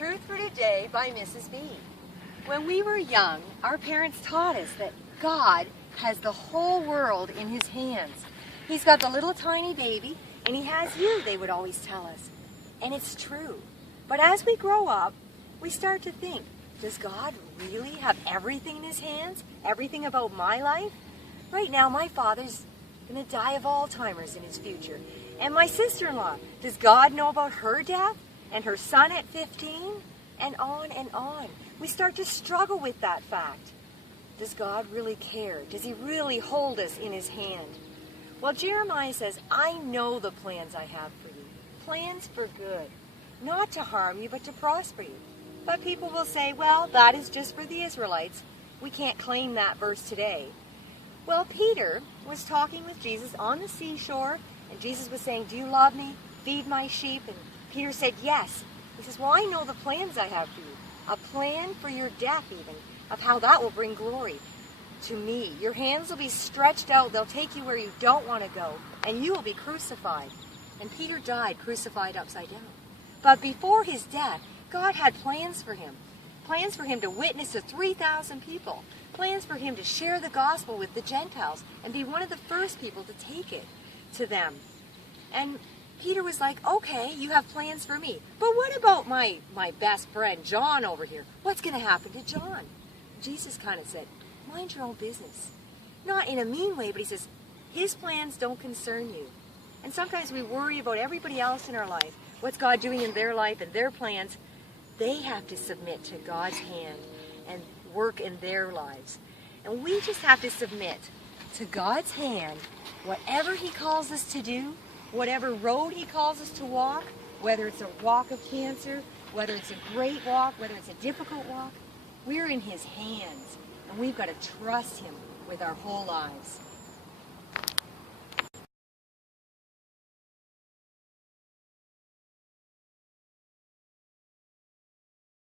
Truth for Today by Mrs. B. When we were young, our parents taught us that God has the whole world in his hands. He's got the little tiny baby, and he has you, they would always tell us. And it's true. But as we grow up, we start to think, does God really have everything in his hands? Everything about my life? Right now, my father's going to die of Alzheimer's in his future. And my sister-in-law, does God know about her death? And her son at 15? And on and on. We start to struggle with that fact. Does God really care? Does he really hold us in his hand? Well, Jeremiah says, I know the plans I have for you. Plans for good. Not to harm you, but to prosper you. But people will say, well, that is just for the Israelites. We can't claim that verse today. Well, Peter was talking with Jesus on the seashore, and Jesus was saying, do you love me? Feed my sheep? And Peter said, yes. He says, well, I know the plans I have for you. A plan for your death even, of how that will bring glory to me. Your hands will be stretched out. They'll take you where you don't want to go, and you will be crucified. And Peter died crucified upside down. But before his death, God had plans for him. Plans for him to witness to 3,000 people. Plans for him to share the gospel with the Gentiles and be one of the first people to take it to them. And Peter was like, okay, you have plans for me. But what about my best friend, John, over here? What's going to happen to John? Jesus kind of said, mind your own business. Not in a mean way, but he says, his plans don't concern you. And sometimes we worry about everybody else in our life. What's God doing in their life and their plans? They have to submit to God's hand and work in their lives. And we just have to submit to God's hand, whatever he calls us to do, whatever road he calls us to walk, whether it's a walk of cancer, whether it's a great walk, whether it's a difficult walk, we're in his hands, and we've got to trust him with our whole lives.